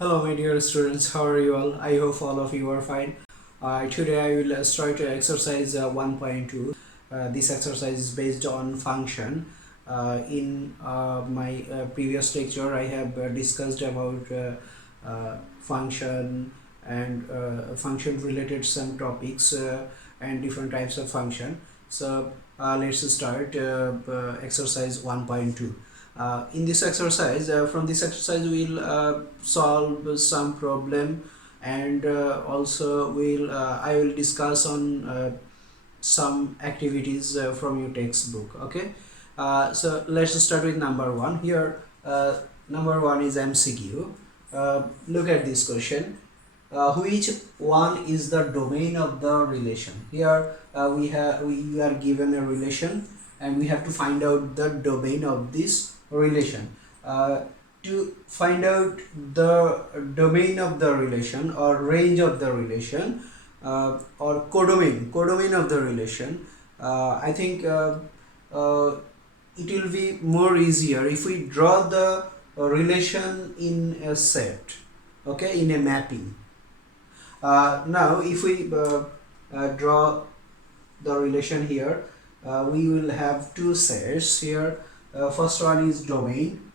Hello my dear students, how are you all? I hope all of you are fine. Today I will start exercise 1.2. This exercise is based on function. In my previous lecture I have discussed about function and function related some topics and different types of function. So let's start exercise 1.2. In this exercise, from this exercise we'll solve some problem, and also I will discuss on some activities from your textbook. Okay, so let's start with number one. Here number one is MCQ. Look at this question. Which one is the domain of the relation? Here we are given a relation and we have to find out the domain of this relation. To find out the domain of the relation or range of the relation, or codomain of the relation, I think it will be more easier if we draw the relation in a set, okay, in a mapping. Now if we draw the relation here, we will have two sets here. First one is domain,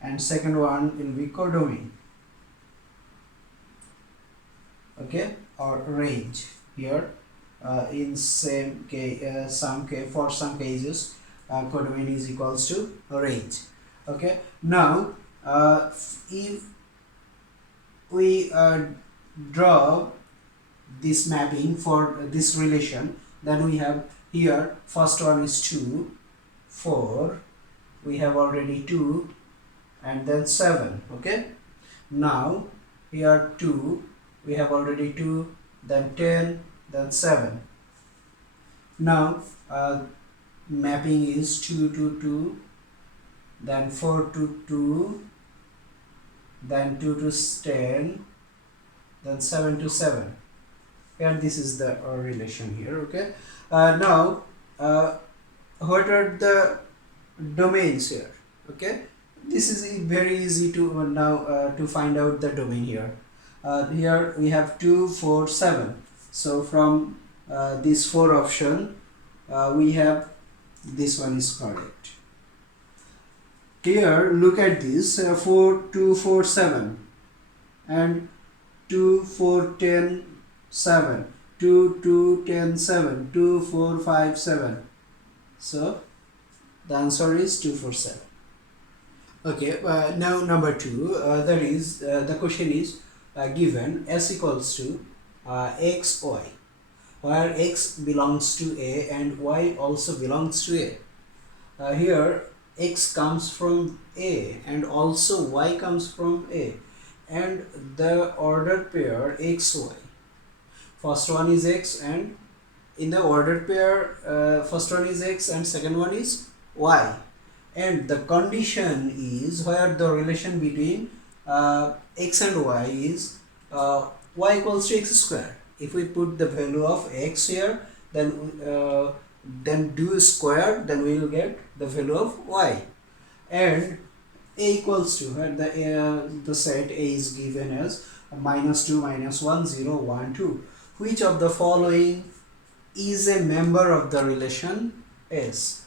and second one will be codomain, okay, or range. Here in same case, for some cases codomain is equals to range. Okay, now if we draw this mapping for this relation, then we have here first one is 2, 4, we have already 2, and then 7. Okay, now here 2, we have already 2, then 10, then 7. Now mapping is 2 to 2, then 4 to 2, then 2 to 10, then 7 to 7. Here this is the relation here. Okay, now what are the domains here? Okay, this is very easy to now to find out the domain here. Here we have 2, 4, 7. So from this 4 option, we have this one is correct. Here look at this, 4, 2, 4, 7, and 2, 4, 10, 7, 2, 2, 10, 7, 2, 4, 5, 7. So the answer is 2, 4, 7. Okay, now number 2, that is the question is given s equals to x, y, where x belongs to A and y also belongs to A. Here x comes from A and also y comes from A, and the ordered pair x, y. First one is x, and in the ordered pair first one is x and second one is y, and the condition is where the relation between x and y is y equals to x square. If we put the value of x here, then do square, then we will get the value of y. And a equals to, the set A is given as -2, -1, 0, 1, 2. Which of the following is a member of the relation S?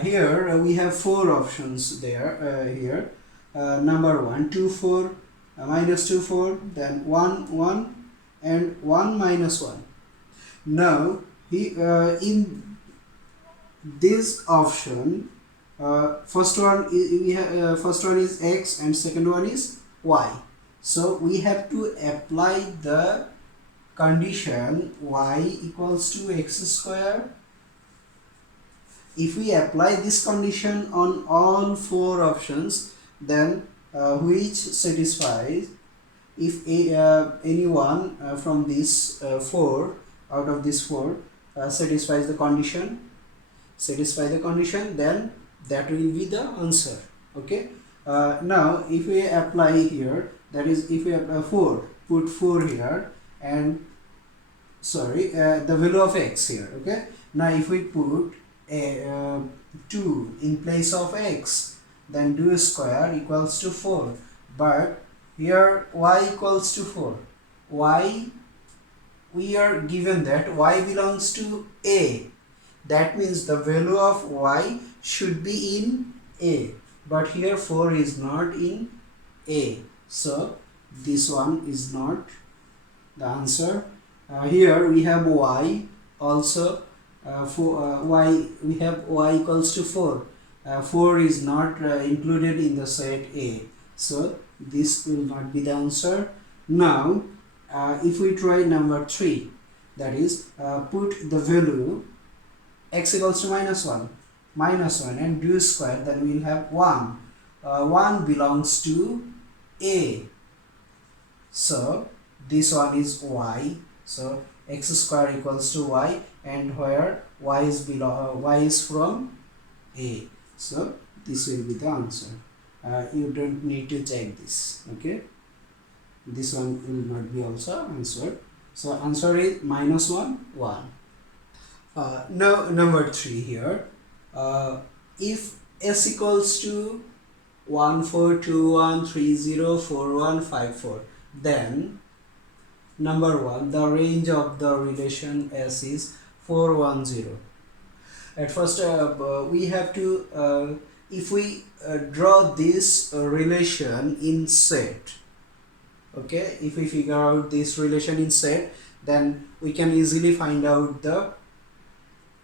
Here we have 4 options there. Here number 1, 2, 4, -2, 4, then 1, 1, and 1, -1. Now in this option, first one is x and second one is y. So we have to apply the condition y equals to x square. If we apply this condition on all 4 options, then which satisfies, if any one from these 4 out of these 4 satisfies the condition, then that will be the answer. Okay, now if we apply here, that is if we apply 4, put 4 here, and the value of x here. Okay, now if we put 2 in place of x, then do square equals to 4. But here y equals to 4. Y, we are given that y belongs to a. That means the value of y should be in a. But here 4 is not in a. So this one is not the answer. Here we have y also. Y, we have y equals to 4. 4 is not included in the set A, so this will not be the answer. Now if we try number 3, that is put the value x equals to -1 and do square, then we will have 1. 1 belongs to A, so this one is y, so x square equals to y, and where y is from A, so this will be the answer. You don't need to check this, okay? This one will not be also answered. So answer is -1, 1. Now number 3 here. If s equals to 1421304154, then number 1, the range of the relation S is 410. At first we have to if we draw this relation in set, okay, if we figure out this relation in set, then we can easily find out the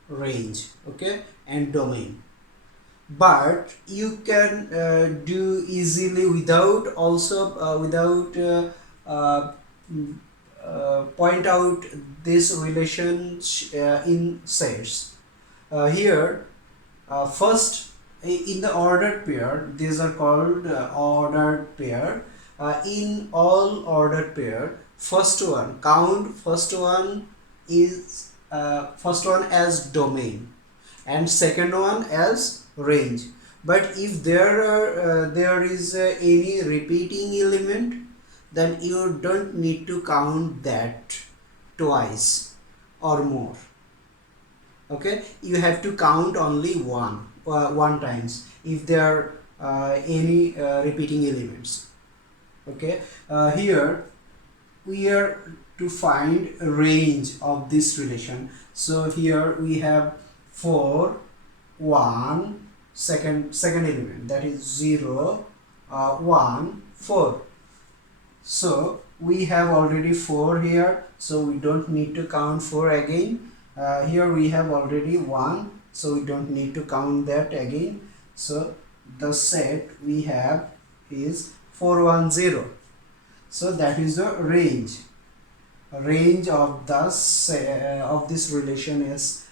range, okay, and domain. But you can do easily without also point out this relation in sets. Here first, in the ordered pair, these are called ordered pair. In all ordered pair, first one is first one as domain and second one as range. But if there is any repeating element, then you don't need to count that twice or more, okay? You have to count only one times if there are any repeating elements, okay? Here we are to find a range of this relation. So here we have 4 1 second element, that is 0 1 4. So we have already 4 here, so we don't need to count 4 again. Here we have already 1, so we don't need to count that again. So the set we have is 410. So that is the range of this relation is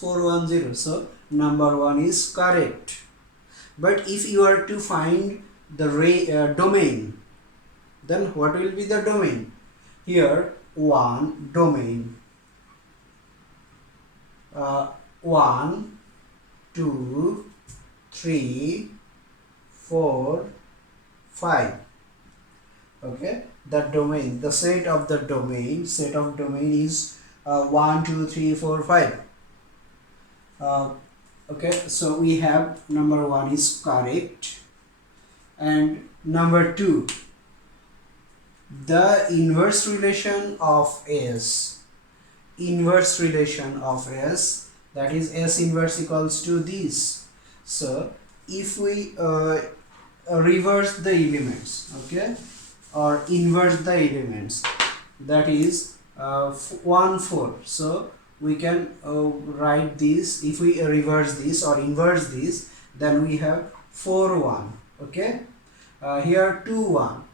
410. So number 1 is correct. But if you are to find the domain, then what will be the domain? Here 1 domain, 1 2 3 4 5, okay? The domain, the set of domain is 1 2 3 4 5. Okay, so we have number 1 is correct. And number 2, the inverse relation of S, that is S inverse equals to this. So if we reverse the elements, okay, or invert the elements, that is 1 4, so we can write this. If we reverse this or inverse this, then we have 4 1, okay? Here 2 1,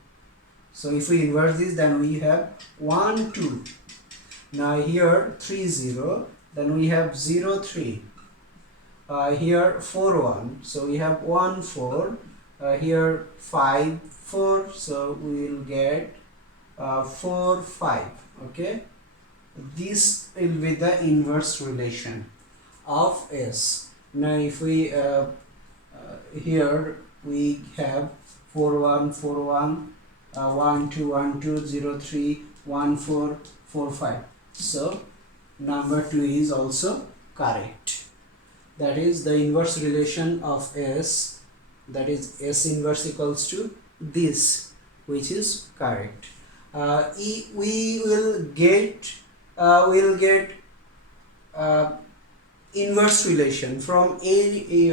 so if we inverse this, then we have 1 2. Now here 3 0, then we have 0 3. Here 4 1, so we have 1 4. Here 5 4, so we will get 4 5, okay? This will be the inverse relation of S. Now if we here we have 4 1 4 1, 1 2 1 2, 0 3, 1 4 4 5. So number 2 is also correct. That is, the inverse relation of S that is S inverse equals to this, which is correct. We will get uh, inverse relation from any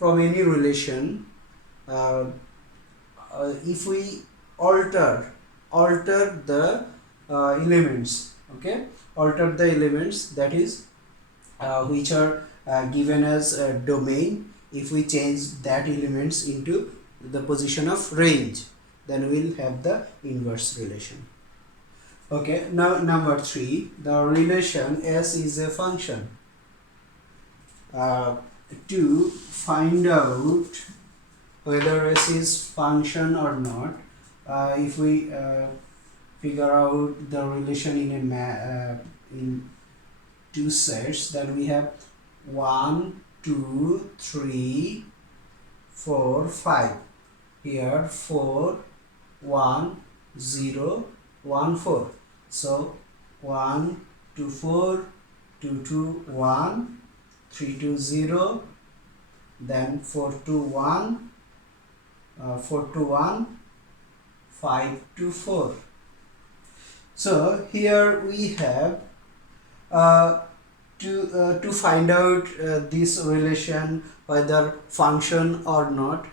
relation uh, if we alter the elements. Okay, alter the elements, that is which are given as a domain. If we change that elements into the position of range, then we'll have the inverse relation. Okay, now number 3, the relation S is a function. To find out whether S is function or not, if we figure out the relation in two sets, then we have 1 2 3 4 5. Here 4 1 0 1 4. So 1 2 4 2 2 1 3 2 0, then 4 2 1 4 2 1 5 2 4. So here we have to find out this relation whether function or not,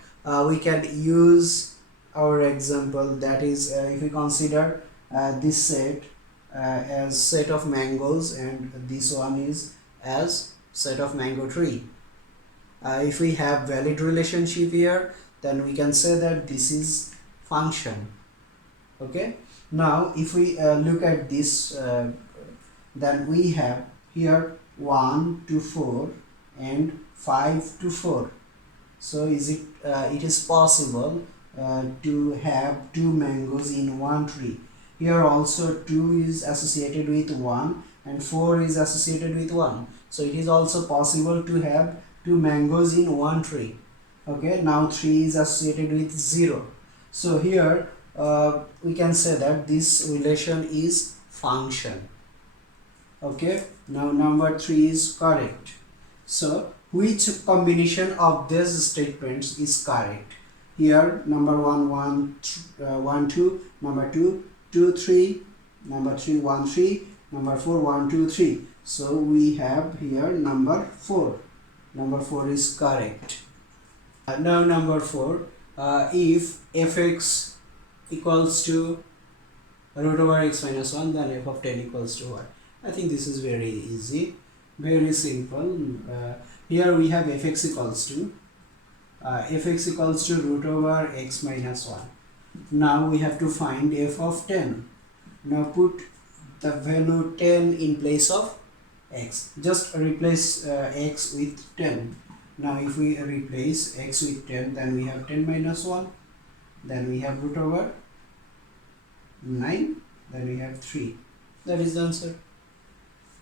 we can use our example, that is if we consider this set as set of mangoes and this one is as set of mango tree. If we have valid relationship here, then we can say that this is function. Okay, now if we look at this, then we have here 1 to 4 and 5 to 4. So it is possible to have two mangoes in one tree. Here also 2 is associated with 1 and 4 is associated with 1. So it is also possible to have two mangoes in one tree. Okay, now 3 is associated with 0. So here we can say that this relation is function. Okay, now number 3 is correct. So which combination of these statements is correct? Here number 1 2, number 2 2 3, number 3 1 3, number 4 1 2 3. So we have here number 4. Number 4 is correct. Now number 4, if fx equals to root over x minus 1, then f of 10 equals to what? I think this is very easy, very simple. Here we have fx equals to root over x minus 1. Now we have to find f of 10. Now put the value 10 in place of x. Just replace x with 10. Now if we replace x with 10, then we have 10 minus 1. Then we have root over 9. Then we have 3. That is the answer.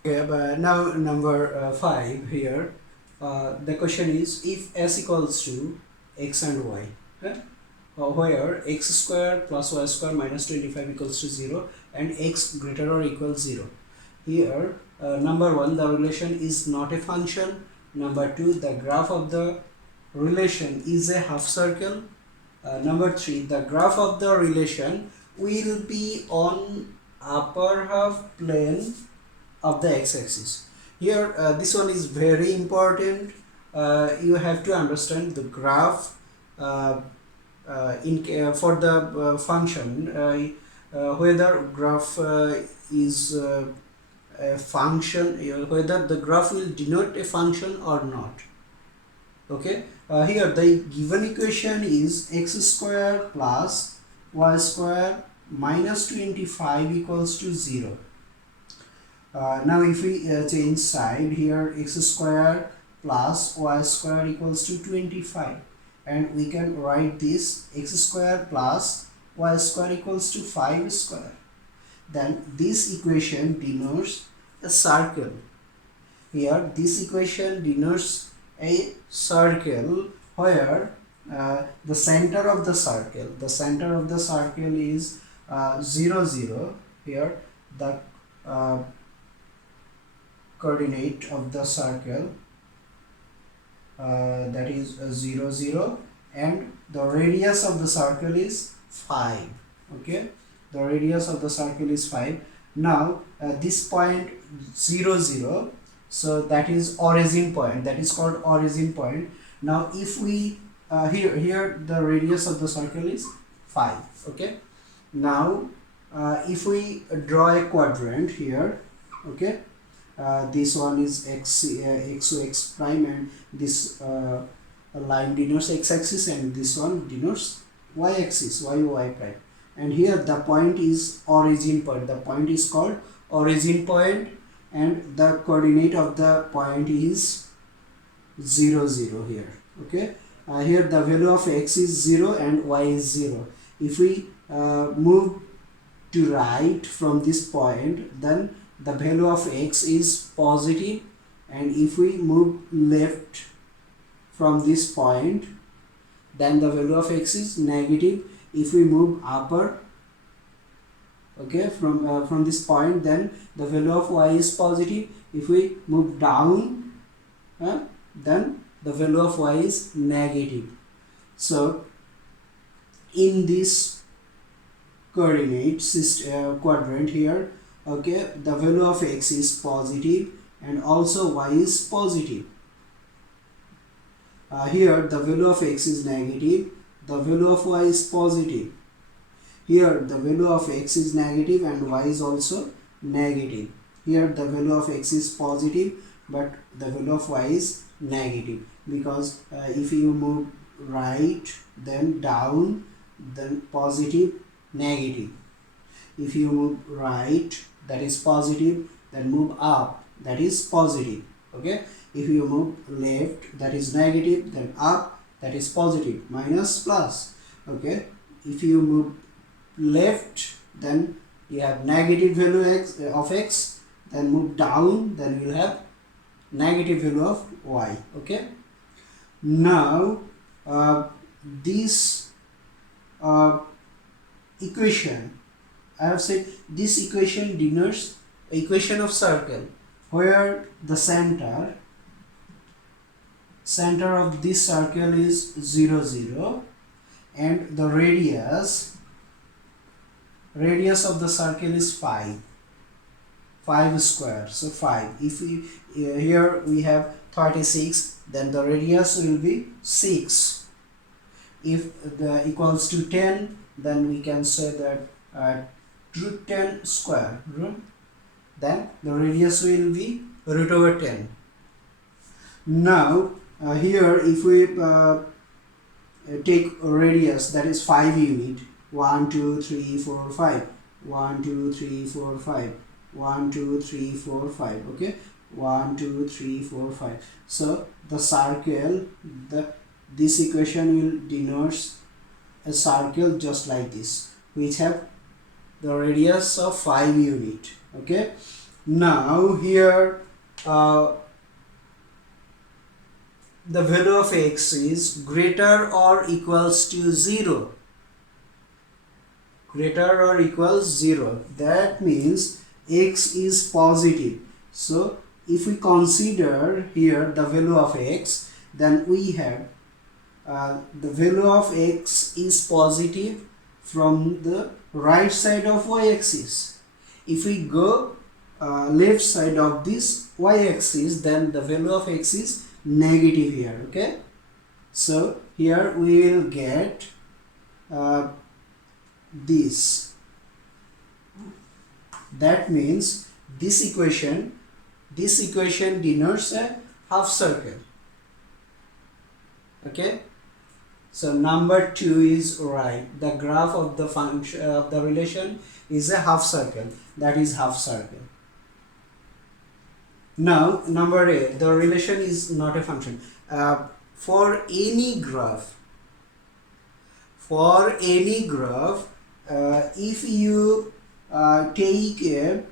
Okay, but now number 5 here. The question is, if s equals to x and y, okay? Where x square plus y square minus 25 equals to 0 and x greater or equals 0. Here number 1, the relation is not a function. Number 2, the graph of the relation is a half circle. Number 3, the graph of the relation will be on upper half plane of the x-axis. Here this one is very important. You have to understand the graph for the function, whether graph is a function, whether the graph will denote a function or not. Okay, here the given equation is x square plus y square minus 25 equals to 0. Now if we change side, here x square plus y square equals to 25, and we can write this x square plus y square equals to 5 square. Then this equation denotes a circle. Here this equation denotes a circle where the center of the circle is 0 0. Here the coordinate of the circle that is 0 0, and the radius of the circle is 5. Okay, the radius of the circle is 5. Now this point 0 0, so that is origin point, that is called origin point. Now if we here the radius of the circle is 5. Okay, now if we draw a quadrant here, okay, this one is x prime, and this line denotes x-axis, and this one denotes y-axis, y prime, and here the point is origin point. The point is called origin point, and the coordinate of the point is 0 0 here. Okay, here the value of x is 0 and y is 0. If we move to right from this point, then the value of x is positive, and if we move left from this point, then the value of x is negative. If we move upper, okay, from this point, then the value of y is positive. If we move down, then the value of y is negative. So in this coordinate quadrant here, okay, the value of x is positive and also y is positive. Here the value of x is negative, the value of y is positive. Here the value of x is negative and y is also negative. Here the value of x is positive, but the value of y is negative, because if you move right, then down, then positive, negative. If you move right, that is positive, then move up, that is positive. Okay, if you move left, that is negative, then up, that is positive, minus, plus. Okay, if you move left, then you have negative value of x, then move down, then you will have negative value of y. Okay, now this equation, I have said this equation denotes equation of circle, where the center of this circle is 0 0, and the radius of the circle is 5 square, so 5. If we here we have 36, then the radius will be 6. If the equals to 10, then we can say that root 10 square, then the radius will be root over 10. Now here if we take radius, that is 5 unit, 1 2 3 4 5, 1 2 3 4 5, 1 2 3 4 5. Okay, 1 2 3 4 5. So the circle, this equation will denote a circle just like this, which have the radius of 5 unit. Okay, now here the value of x is greater or equals to 0. Greater or equals 0. That means x is positive. So if we consider here the value of x, then we have the value of x is positive from the right side of y-axis. If we go left side of this y-axis, then the value of x is negative here. Okay, so here we will get this. That means this equation denotes a half circle. Okay, so number 2 is right. The graph of the function of the relation is a half circle, that is half circle. Now number A, the relation is not a function. For any graph, if you take a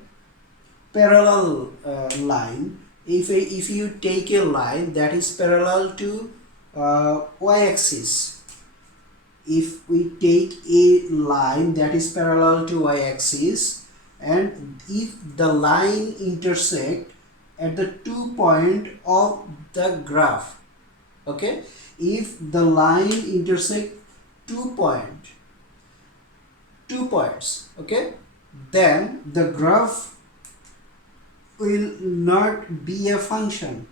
parallel line, if you take a line that is parallel to y-axis, if we take a line that is parallel to y-axis, and if the line intersect at the 2 point of the graph, okay, if the line intersect two points, okay, then the graph will not be a function,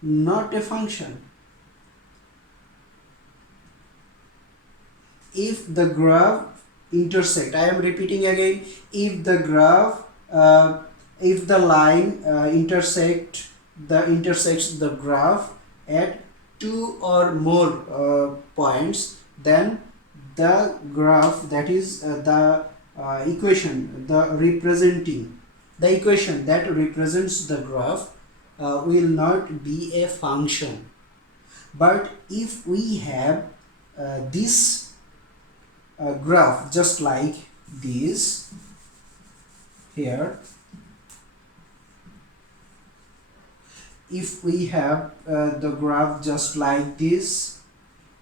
not a function. If the graph intersect, I am repeating again, if the graph if the line intersects the graph at two or more points, then the graph, that is the equation the equation that represents the graph will not be a function. But if we have this graph just like this here, if we have the graph just like this,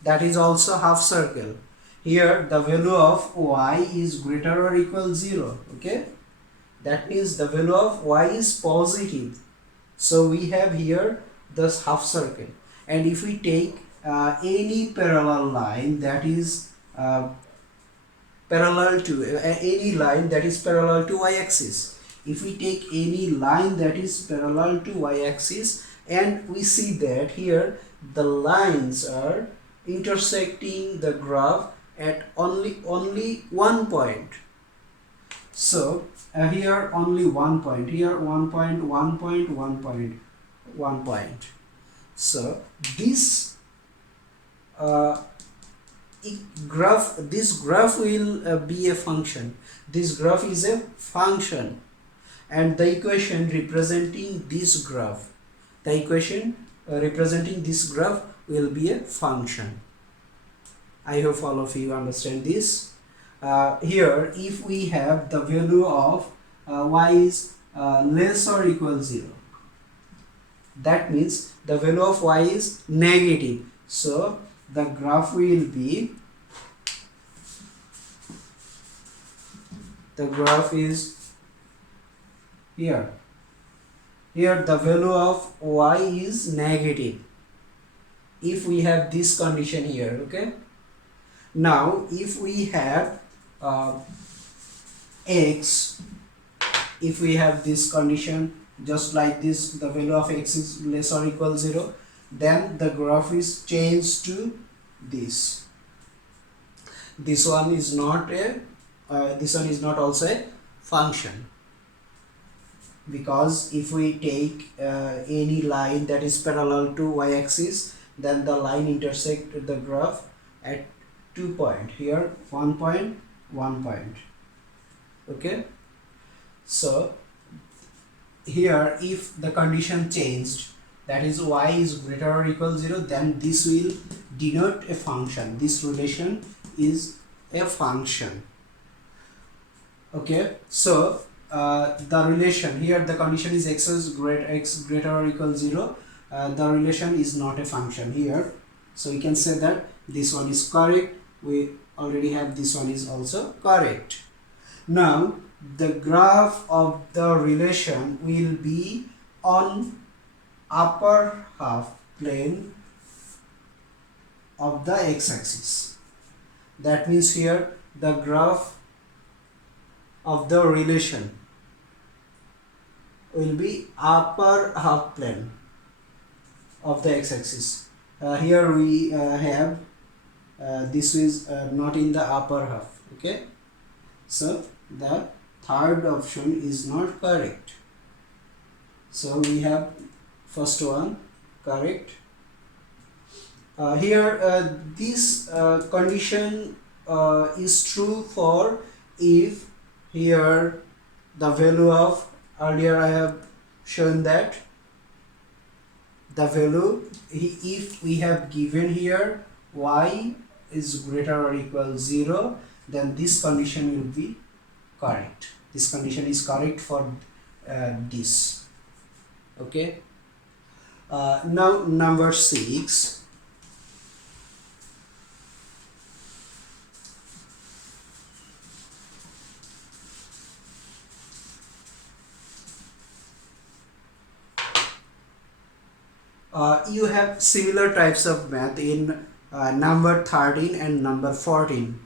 that is also half circle. Here the value of y is greater or equal 0, okay, that means the value of y is positive. So we have here this half circle, and if we take any parallel line that is parallel to any line that is parallel to y-axis, if we take any line that is parallel to y-axis, and we see that here the lines are intersecting the graph at only one point. So here only one point, here 1 point, 1 point, 1 point, 1 point. So this graph will be a function. This graph is a function, and the equation representing this graph, will be a function. I hope all of you understand this. Here if we have the value of y is less or equal 0, that means the value of y is negative. So the graph will be, the graph is here the value of y is negative if we have this condition here, okay. Now if we have x, if we have this condition just like this, the value of x is less or equal 0, then the graph is changed to this. This one is not also a function, because if we take any line that is parallel to y-axis, then the line intersect the graph at 2 point, here 1 point, 1 point, okay. So here if the condition changed, that is y is greater or equal 0, then this will denote a function. This relation is a function, okay. So the relation here, the condition is x greater or equal 0, the relation is not a function here, so we can say that this one is correct. We already have this one is also correct. Now the graph of the relation will be on upper half plane of the x-axis. That means here the graph of the relation will be upper half plane of the x-axis. Here we have this is not in the upper half, okay. So the third option is not correct. So we have first one correct. Here this condition is true for if here the value of, earlier I have shown that the value, if we have given here y is greater or equal 0, then this condition will be correct. This condition is correct for this, okay. Now number 6. You have similar types of math in number 13 and number 14.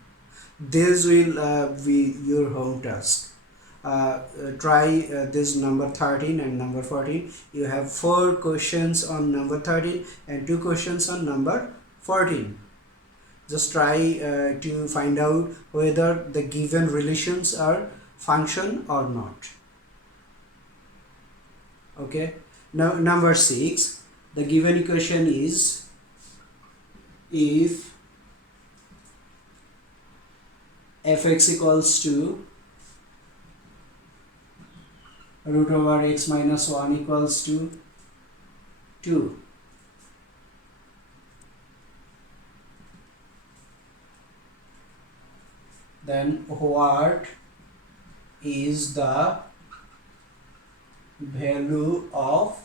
This will be your home task. Try this number 13 and number 14. You have 4 questions on number 13 and 2 questions on number 14. Just try to find out whether the given relations are function or not. Okay, now number 6, the given equation is if fx equals to root over x minus 1 equals to 2, then what is the value of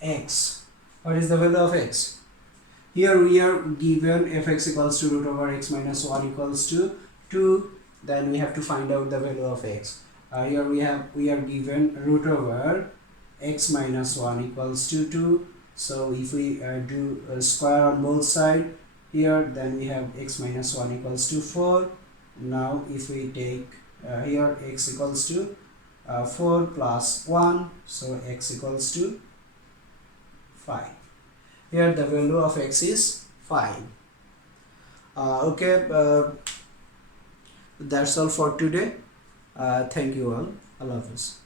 x? What is the value of x? Here we are given fx equals to root over x minus 1 equals to 2, then we have to find out the value of x. Here we are given root over x minus 1 equals to 2. So if we do a square on both sides here, then we have x minus 1 equals to 4. Now if we take here x equals to 4 plus 1, so x equals to 5. Here the value of x is 5. Okay, that's all for today. Thank you all. Allah Hafiz.